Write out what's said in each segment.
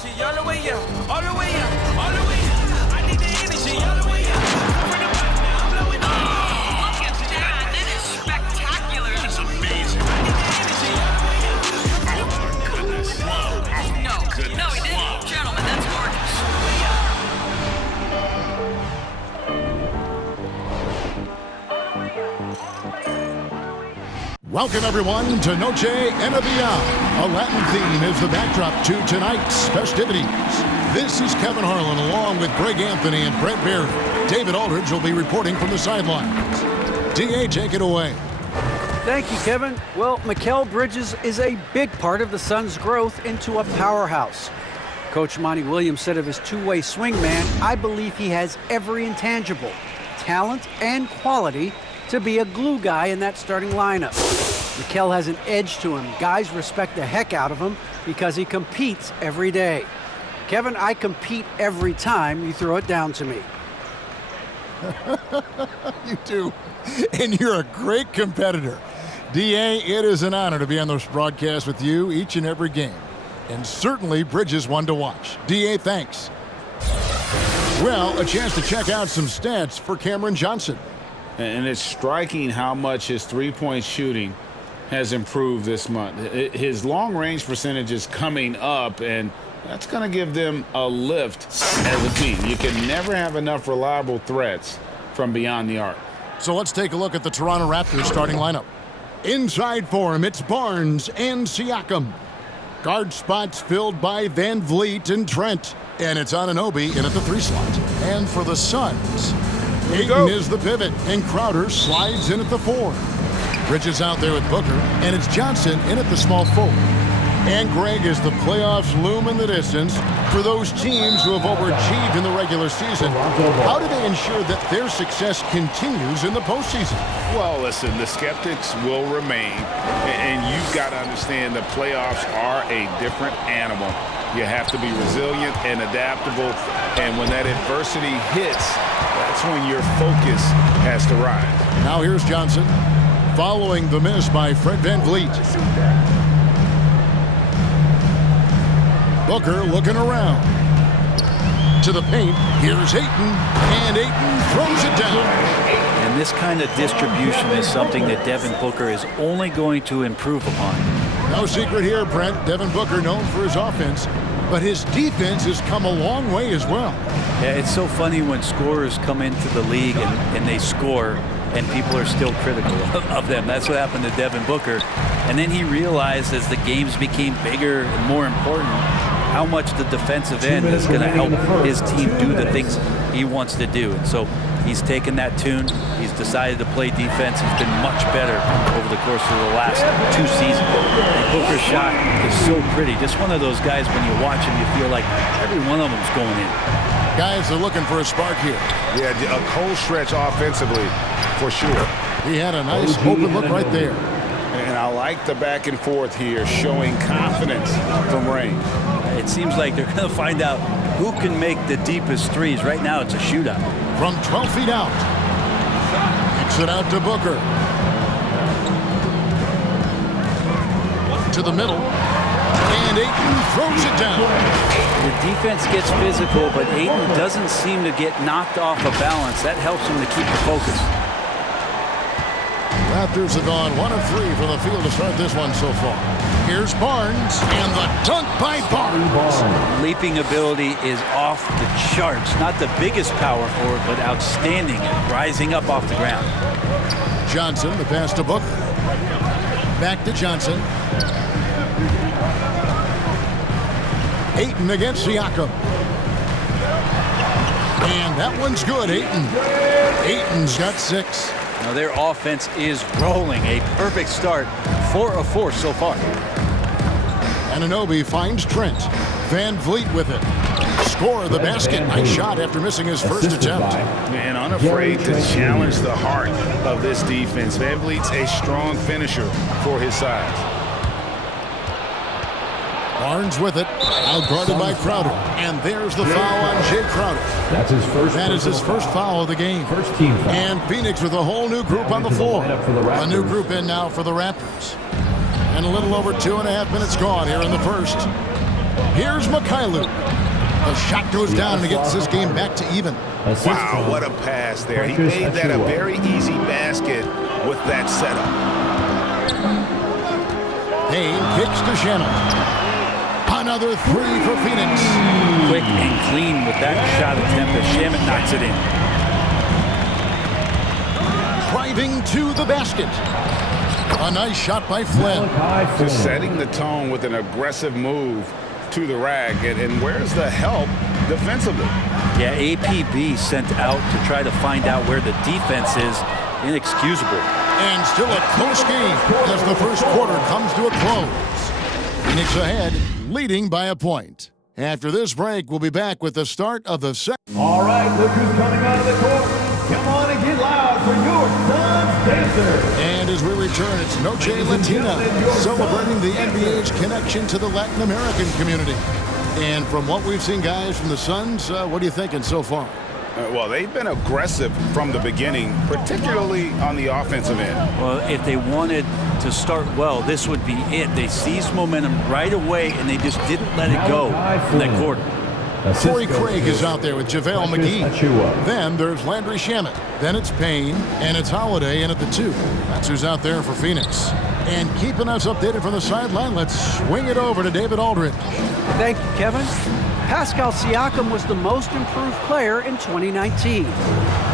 energy all the way up, all the way up, all the way up. I need the energy all the way up. From the bottom now, I'm blowing up. Look at that. That is spectacular. That's amazing. I need the energy all the way up. Oh, my goodness. Whoa. No, Goodness. no, he didn't. Gentlemen, that's gorgeous. Welcome, everyone, to Noche Enavia. A Latin theme is the backdrop to tonight's festivities. This is Kevin Harlan, along with Greg Anthony and Brett Baird. David Aldridge will be reporting from the sidelines. D.A., take it away. Thank you, Kevin. Well, Mikal Bridges is a big part of the Suns' growth into a powerhouse. Coach Monty Williams said of his two-way swingman, I believe he has every intangible, talent and quality to be a glue guy in that starting lineup. Mikal has an edge to him. Guys respect the heck out of him because he competes every day. Kevin, I compete every time you throw it down to me. You do. And you're a great competitor. D.A., it is an honor to be on this broadcast with you each and every game. And certainly Bridges one to watch. D.A., thanks. Well, a chance to check out some stats for Cameron Johnson. And it's striking how much his three-point shooting has improved this month. His long-range percentage is coming up, and that's going to give them a lift as a team. You can never have enough reliable threats from beyond the arc. So let's take a look at the Toronto Raptors starting lineup. Inside for him, it's Barnes and Siakam. Guard spots filled by Van Vliet and Trent. And it's Anunoby in at the 3 slot. And for the Suns, Ayton is the pivot, and Crowder slides in at the 4. Bridges out there with Booker, and it's Johnson in at the small forward. And Greg, as the playoffs loom in the distance, for those teams who have overachieved in the regular season, how do they ensure that their success continues in the postseason? Well, listen, the skeptics will remain, and you've got to understand the playoffs are a different animal. You have to be resilient and adaptable, and when that adversity hits, that's when your focus has to rise. Now here's Johnson, following the miss by Fred VanVleet. Booker looking around. To the paint, here's Ayton, and Ayton throws it down. And this kind of distribution is something that Devin Booker is only going to improve upon. No secret here, Brent. Devin Booker known for his offense, but his defense has come a long way as well. Yeah, it's so funny when scorers come into the league and they score, and people are still critical of them. That's what happened to Devin Booker. And then he realized as the games became bigger and more important, how much the defensive end is going to help his team do the things he wants to do. And so he's taken that tune. He's decided to play defense. He's been much better over the course of the last 2 seasons. And Booker's shot is so pretty. Just one of those guys, when you watch him, you feel like every one of them's going in. Guys are looking for a spark here. Yeah, a cold stretch offensively, for sure. He had a nice open look right there. And I like the back and forth here, showing confidence from range. It seems like they're going to find out who can make the deepest threes. Right now, it's a shootout. From 12 feet out. Kicks it out to Booker. To the middle. And Ayton throws it down. The defense gets physical, but Ayton doesn't seem to get knocked off of balance. That helps him to keep the focus. Raptors have gone 1 of 3 from the field to start this one so far. Here's Barnes, and the dunk by Barnes. Leaping ability is off the charts. Not the biggest power forward, but outstanding at rising up off the ground. Johnson, the pass to Booker. Back to Johnson. Ayton against Siakam. And that one's good, Ayton. Ayton's got 6. Now their offense is rolling. A perfect start. 4 of 4 so far. Anunoby finds Trent. Van Vliet with it. Score the basket. Nice shot after missing his first attempt. And unafraid to challenge the heart of this defense. Van Vliet's a strong finisher for his size. Barnes with it, outguarded by Crowder. And there's the foul on Jay Crowder. That's his first. That is his first foul of the game. First team foul. And Phoenix with a whole new group on the floor. A new group in now for the Raptors. And a little over 2.5 minutes gone here in the first. Here's Mikhailuk. The shot goes down and he gets this game back to even. Wow, what a pass there. He made that a very easy basket with that setup. Payne kicks to Shannon. Another three for Phoenix. Quick and clean with that shot attempt as Shamet knocks it in. Driving to the basket. A nice shot by Flynn. Just setting the tone with an aggressive move to the rack. And where's the help defensively? Yeah, APB sent out to try to find out where the defense is. Inexcusable. And still a close game as the first quarter comes to a close. Phoenix ahead, leading by a point. After this break, we'll be back with the start of the second. All right, look who's coming out of the court. Come on and get loud for your Suns Dancer. And as we return, it's Noche Latina, celebrating the NBA's connection to the Latin American community. And from what we've seen, guys, from the Suns, what are you thinking so far? Well, they've been aggressive from the beginning, particularly on the offensive end. Well, if they wanted to start well, this would be it. They seized momentum right away, and they just didn't let it go in that quarter. Torrey Craig is out there with JaVale McGee. Then there's Landry Shamet. Then it's Payne, and it's Holiday in at the 2. That's who's out there for Phoenix. And keeping us updated from the sideline, let's swing it over to David Aldridge. Thank you, Kevin. Pascal Siakam was the most improved player in 2019.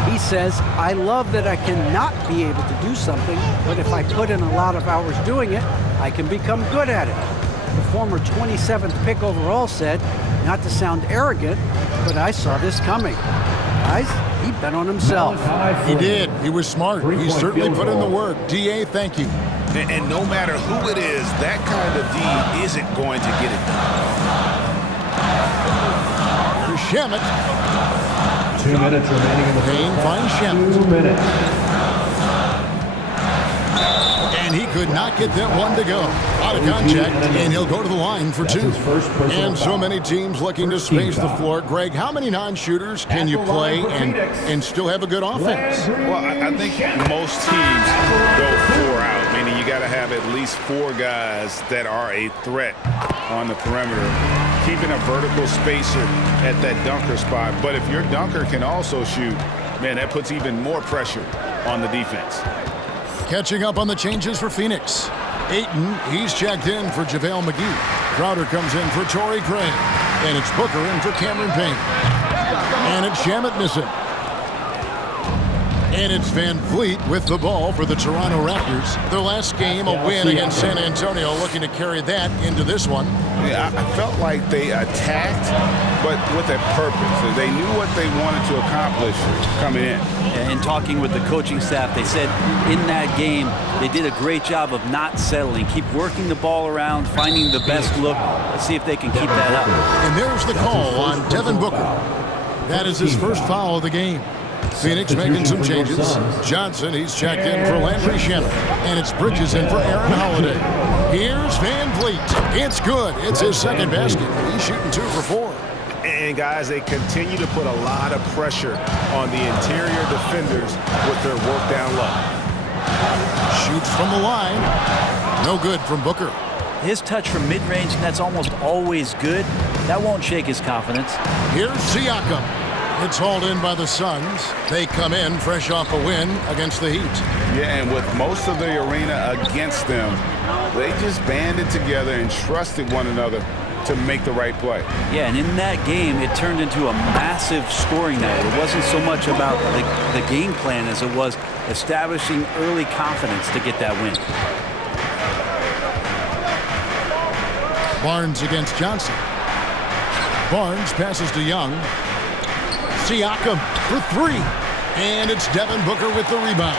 He says, I love that I cannot be able to do something, but if I put in a lot of hours doing it, I can become good at it. The former 27th pick overall said, not to sound arrogant, but I saw this coming. Guys, he bet on himself. He did. He was smart. He certainly put in the work. DA, thank you. And no matter who it is, that kind of D isn't going to get it done. Shamet. 2 minutes remaining in the Payne finds Shamet. 2 minutes. And he could not get that one to go. Out of contact, and he'll go to the line for 2. And so many teams looking to space the floor. Greg, how many non-shooters can you play and still have a good offense? Well, I think most teams go 4 out, meaning you got to have at least 4 guys that are a threat on the perimeter, keeping a vertical spacer at that dunker spot. But if your dunker can also shoot, man, that puts even more pressure on the defense. Catching up on the changes for Phoenix. Ayton, he's checked in for JaVale McGee. Crowder comes in for Torrey Craig. And it's Booker in for Cameron Payne. And it's Shamet missing. And it's Van Vliet with the ball for the Toronto Raptors. Their last game, a win against San Antonio, looking to carry that into this one. Yeah, I felt like they attacked, but with a purpose. They knew what they wanted to accomplish coming in. And talking with the coaching staff, they said in that game, they did a great job of not settling. Keep working the ball around, finding the best look. Let's see if they can keep that up. And there's the call on Devin Booker. That is his first foul of the game. Phoenix making some changes. Johnson, he's checked in for Landry Shamet. And it's Bridges in for Aaron Holiday. Here's Van Vliet. It's good. It's his second basket. He's shooting 2 for 4. And guys, they continue to put a lot of pressure on the interior defenders with their work down low. Shoots from the line. No good from Booker. His touch from mid-range, and that's almost always good. That won't shake his confidence. Here's Siakam. It's hauled in by the Suns. They come in fresh off a win against the Heat. Yeah, and with most of the arena against them, they just banded together and trusted one another to make the right play. Yeah, and in that game, it turned into a massive scoring night. It wasn't so much about the game plan as it was establishing early confidence to get that win. Barnes against Johnson. Barnes passes to Young. Siakam for 3. And it's Devin Booker with the rebound.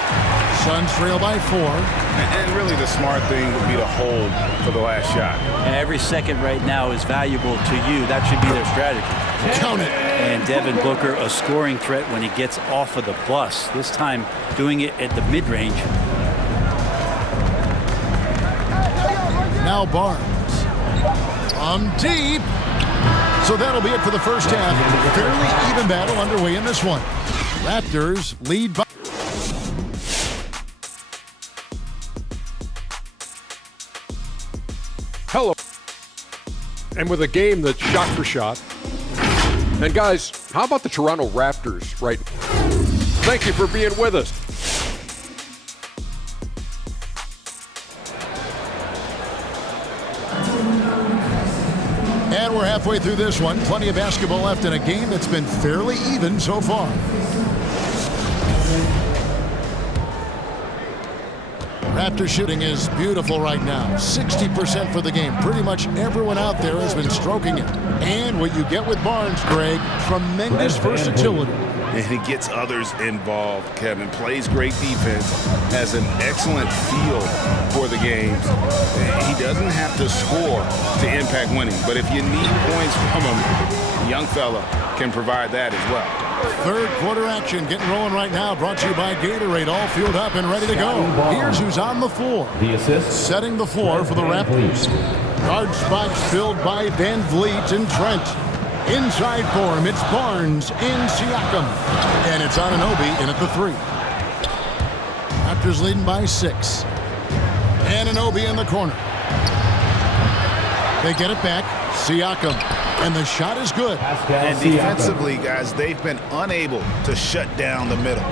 Suns trail by 4. And really the smart thing would be to hold for the last shot. And every second right now is valuable to you. That should be their strategy. Count it. And Devin Booker, a scoring threat when he gets off of the bus. This time doing it at the mid-range. Now Barnes. From deep. So that'll be it for the first half. Fairly even battle underway in this one. Raptors lead by... Hello. and with a game that's shot for shot. And guys, how about the Toronto Raptors right now? Thank you for being with us. And we're halfway through this one. Plenty of basketball left in a game that's been fairly even so far. Raptor shooting is beautiful right now. 60% for the game. Pretty much everyone out there has been stroking it. And what you get with Barnes, Greg, tremendous versatility. And he gets others involved, Kevin. Plays great defense, has an excellent feel for the games. He doesn't have to score to impact winning, but if you need points from him, the young fella can provide that as well. Third quarter action getting rolling right now, brought to you by Gatorade, all fueled up and ready to go. Here's who's on the floor. The assist. Setting the floor for the Raptors. Guard spots filled by Van Vliet and Trent. Inside for him, it's Barnes and Siakam. And it's Anunoby in at the 3. Raptors leading by 6. Anunoby in the corner. They get it back. Siakam. And the shot is good. And defensively, guys, they've been unable to shut down the middle.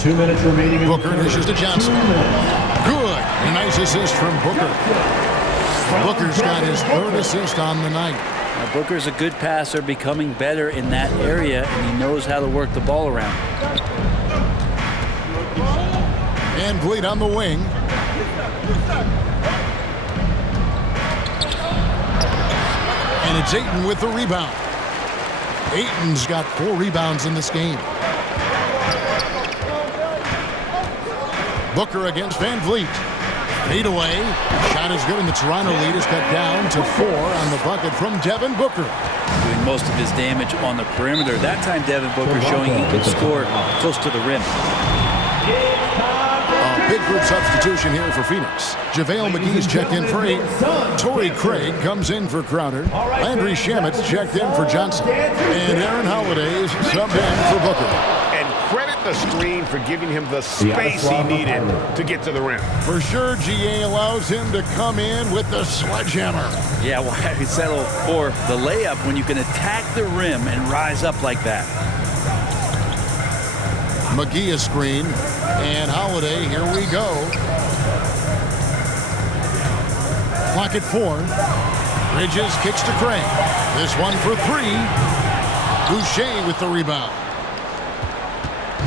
2 minutes remaining. Booker dishes to Johnson. Good. A nice assist from Booker. Booker's got his third assist on the night. Now, Booker's a good passer, becoming better in that area, and he knows how to work the ball around. Van Vliet on the wing. And it's Ayton with the rebound. Ayton's got 4 rebounds in this game. Booker against Van Vliet. Fade away. Shot is good, and the Toronto lead is cut down to 4 on the bucket from Devin Booker. Doing most of his damage on the perimeter. That time, Devin Booker showing he can score close to the rim. A big group substitution here for Phoenix. JaVale McGee's checked in for 8. Torrey Craig comes in for Crowder. Landry Shamet's checked in for Johnson. And Aaron Holiday's subbed in for Booker. And credit the screen for giving him the space he needed to get to the rim. For sure, GA allows him to come in with the sledgehammer. Yeah, why settle for the layup when you can attack the rim and rise up like that? McGee a screen. And Holiday, here we go. Clock at 4. Bridges kicks to Craig. This one for 3. Boucher with the rebound.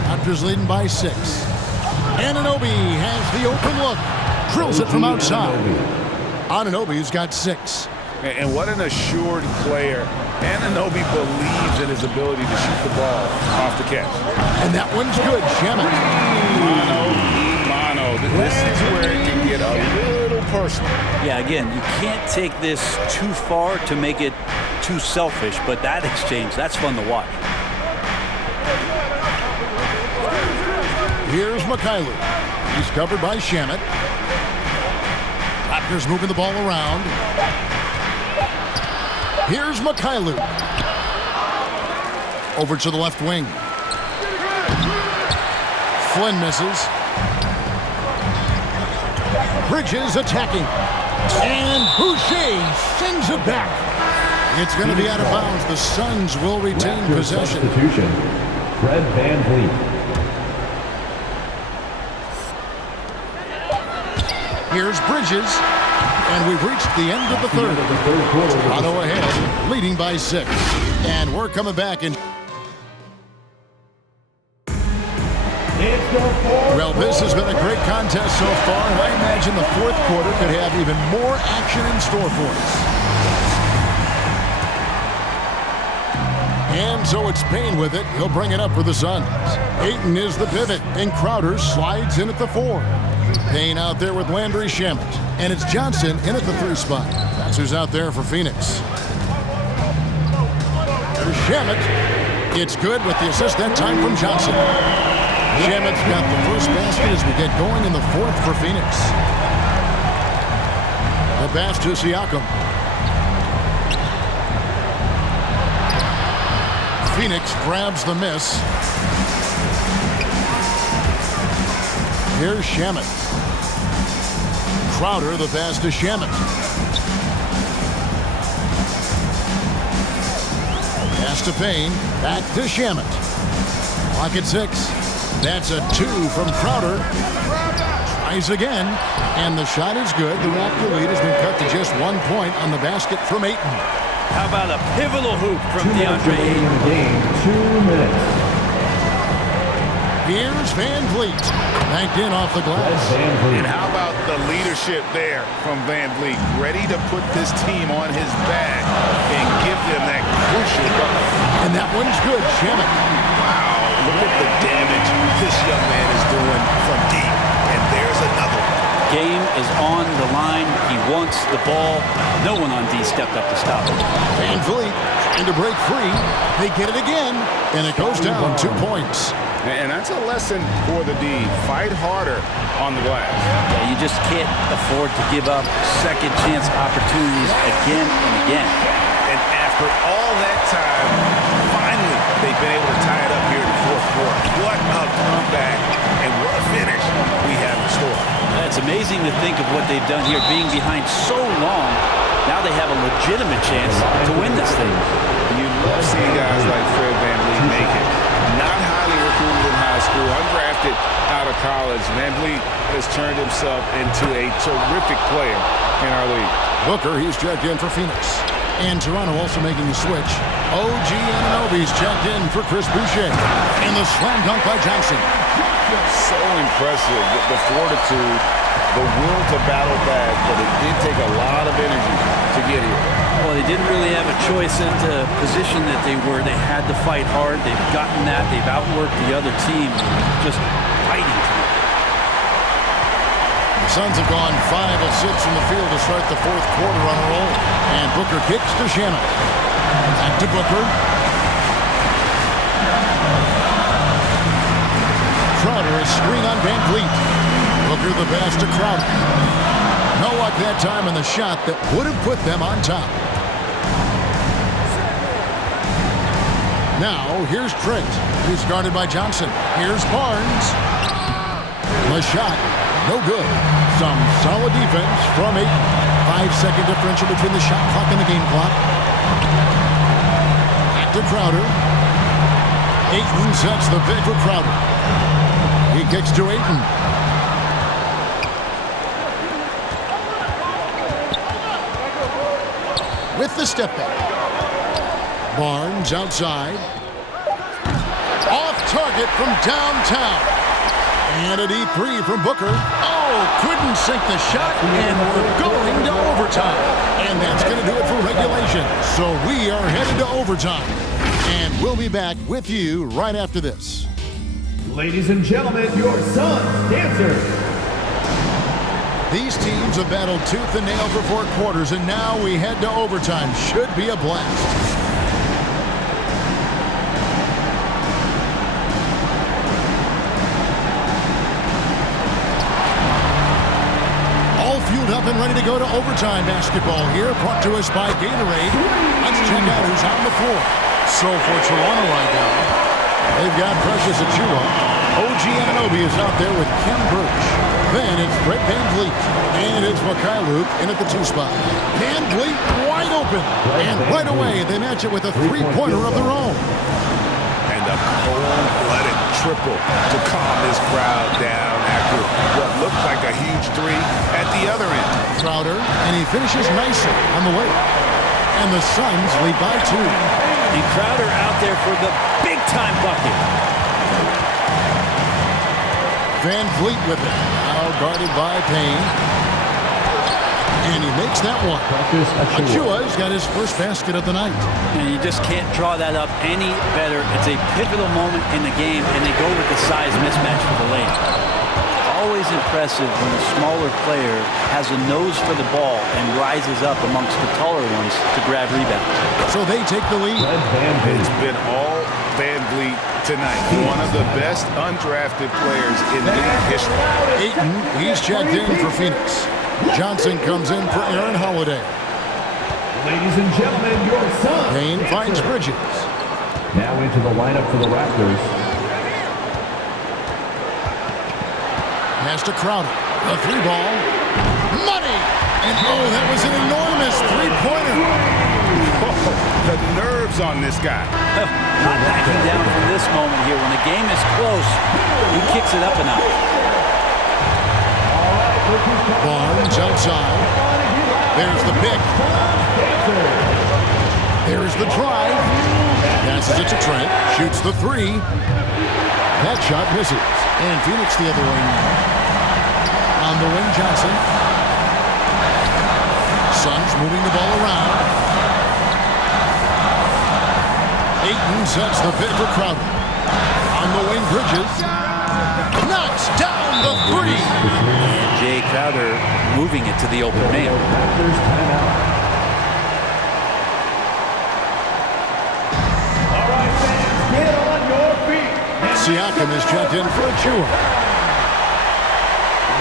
Raptors leading by 6. Anunoby has the open look. Drills it from outside. Anunoby's got 6. And what an assured player. Anunoby believes in his ability to shoot the ball off the catch. And that one's good. Shamet. Mano. This is where it can get a little personal. Yeah, again, you can't take this too far to make it too selfish, but that exchange, that's fun to watch. Here's Mikhailuk. He's covered by Shamet. Raptors moving the ball around. Here's Mikhailuk. Over to the left wing. Flynn misses. Bridges attacking. And Boucher sends it back. It's going to be out of bounds. The Suns will retain possession. Substitution. Fred Van Vliet. Here's Bridges. And we've reached the end of the third. Toronto ahead, leading by 6. And we're coming back in. Well, this has been a great contest so far, and I imagine the fourth quarter could have even more action in store for us. And so it's Payne with it. He'll bring it up for the Suns. Ayton is the pivot, and Crowder slides in at the 4. Payne out there with Landry Shamet. And it's Johnson in at the 3 spot. That's who's out there for Phoenix. There's Shamet. It's good with the assist that time from Johnson. Shamet's got the first basket as we get going in the 4th for Phoenix. The pass to Siakam. Phoenix grabs the miss. Here's Shamet. Crowder, the pass to Shamet. Pass to Payne. Back to Shamet. Clock at 6. That's a 2 from Crowder. Tries again. And the shot is good. The Raptor lead has been cut to just 1 point on the basket from Ayton. How about a pivotal hoop from 2 minutes DeAndre remaining in Ayton? the game. 2 minutes. Here's Van Vliet. Banked in off the glass. Van Vliet. And how about the leadership there from Van Vliet? Ready to put this team on his back and give them that crucial bucket. And that one's good. Shamet. Wow, look at the damage this young man is doing from deep. And there's another one. Game is on the line. He wants the ball. No one on D stepped up to stop him. Van Vliet trying to break free. They get it again. And it goes down 2 points. And that's a lesson for the D. Fight harder on the glass. Yeah, you just can't afford to give up second chance opportunities again and again. And after all that time, finally, they've been able to tie it up here in the fourth quarter. What a comeback and what a finish we have in store. It's amazing to think of what they've done here, being behind so long. Now they have a legitimate chance to win this thing. You love seeing guys like Fred VanVleet make it. Not highly recruited in high school, undrafted out of college. VanVleet has turned himself into a terrific player in our league. Booker, he's checked in for Phoenix. And Toronto also making the switch. OG Anunoby's checked in for Chris Boucher. And the slam dunk by Johnson. So impressive, the fortitude, the will to battle back, but it did take a lot of energy to get here. Well, they didn't really have a choice in the position that they were. They had to fight hard. They've gotten that. They've outworked the other team. Just fighting to it. The Suns have gone 5 of 6 from the field to start the fourth quarter on a roll. And Booker kicks to Shannon. Back to Booker. Crowder is screen on Van Vliet. Booker the pass to Crowder. No luck that time in the shot that would have put them on top. Now, here's Trent. He's guarded by Johnson. Here's Barnes. The shot, no good. Some solid defense from Ayton. 5-second differential between the shot clock and the game clock. Back to Crowder. Ayton sets the pick for Crowder. He kicks to Ayton. With the step back. Barnes outside. Off target from downtown. And a deep three from Booker. Oh, couldn't sink the shot, and we're going to overtime. And that's going to do it for regulation. So we are headed to overtime. And we'll be back with you right after this. Ladies and gentlemen, your Suns dancers. These teams have battled tooth and nail for 4 quarters, and now we head to overtime. Should be a blast. All fueled up and ready to go to overtime basketball here, brought to us by Gatorade. Let's check out who's on the floor. So for Toronto right now, they've got Precious Achiuwa. OG Anunoby is out there with Ken Birch. Then it's Brett Van Vliet. And it's Mikhail Luke in at the 2 spot. Van Vliet wide open. And right away, they match it with a three-pointer of their own. And a cold-blooded triple to calm this crowd down after what looked like a huge three at the other end. Crowder, and he finishes nicely on the way. And the Suns lead by 2. And Crowder out there for the big-time bucket. Van Vliet with it. Now guarded by Payne. And he makes that one. Achiuwa's got his first basket of the night. And you just can't draw that up any better. It's a pivotal moment in the game, and they go with the size mismatch for the lane. Always impressive when a smaller player has a nose for the ball and rises up amongst the taller ones to grab rebounds. So they take the lead. It's been all Van Vliet tonight. One of the best undrafted players in league history. Ayton, he's checked in for Phoenix. Johnson comes in for Aaron Holiday. Ladies and gentlemen, your Suns. Payne finds Bridges. Now into the lineup for the Raptors. Pass to Crowder. The 3-ball. Money! And oh, that was an enormous 3-pointer. The nerves on this guy. Not backing down from this moment here. When the game is close, he kicks it up a notch. Barnes outside. There's the pick. There's the drive. Passes it to Trent. Shoots the three. That shot misses. And Phoenix the other way. On the wing, Johnson. Suns moving the ball around. Ayton sets the pick for Crowder. On the wing, Bridges. Knocks down the three. And Jay Crowder moving it to the open man. All right, fans, get on your feet. Siakam is checked in for a chewer.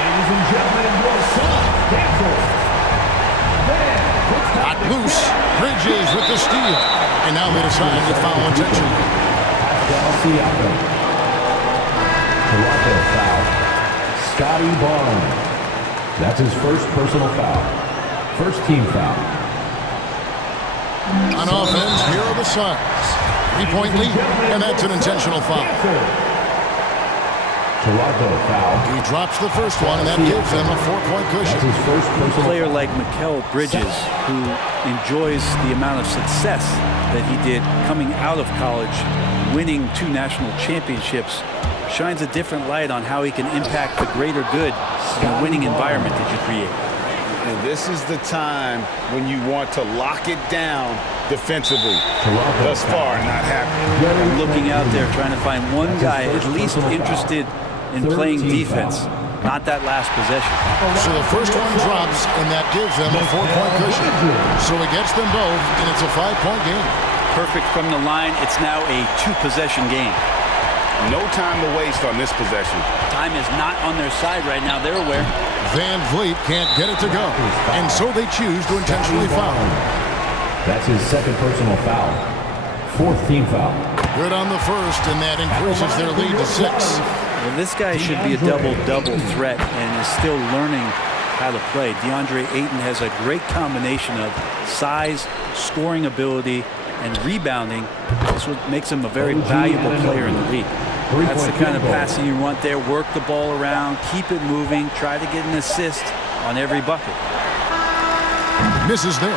Ladies and gentlemen, your son cancels. Got loose. Bridges with the steal. And now they decide to foul intentionally. Siakam. Toronto foul. Scotty Barnes. That's his first personal foul. First team foul. On offense, here are the Suns. 3-point lead, and that's an intentional foul. Toronto foul. He drops the first one, and that gives them a 4-point cushion. That's his first A personal player foul. like Mikal Bridges, who enjoys the amount of success that he did coming out of college, winning 2 national championships, shines a different light on how he can impact the greater good in a winning environment that you create. And this is the time when you want to lock it down defensively. Thus far, not happening. I'm looking out there trying to find one guy at least interested in playing defense, not that last possession. So the first one drops, and that gives them a 4-point cushion. So it gets them both, and it's a 5-point game. Perfect from the line. It's now a 2-possession game. No time to waste on this possession. Time is not on their side right now. They're aware. Van Vliet can't get it to go, and so they choose to intentionally foul. That's his second personal foul. Fourth team foul. Good on the first, and that increases their lead to 6. Well, this guy should be a double-double threat and is still learning how to play. DeAndre Ayton has a great combination of size, scoring ability, and rebounding. That's what makes him a very valuable player in the league. That's the kind of passing you want there. Work the ball around, keep it moving, try to get an assist on every bucket. Misses there.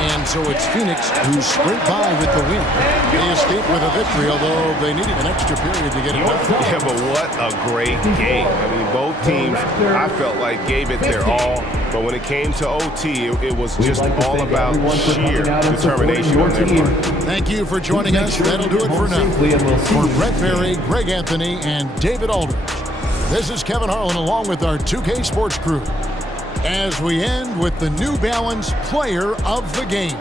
And so it's Phoenix who sprint by with the win. They escape with a victory, although they needed an extra period to get it done. Yeah, but what a great game. I mean, both teams, I felt like, gave it their all. But when it came to OT, it was just all about sheer determination on their part. Thank you for joining us. That'll do it for now. For Brett Berry, Greg Anthony, and David Aldridge, this is Kevin Harlan along with our 2K Sports crew, as we end with the New Balance Player of the Game.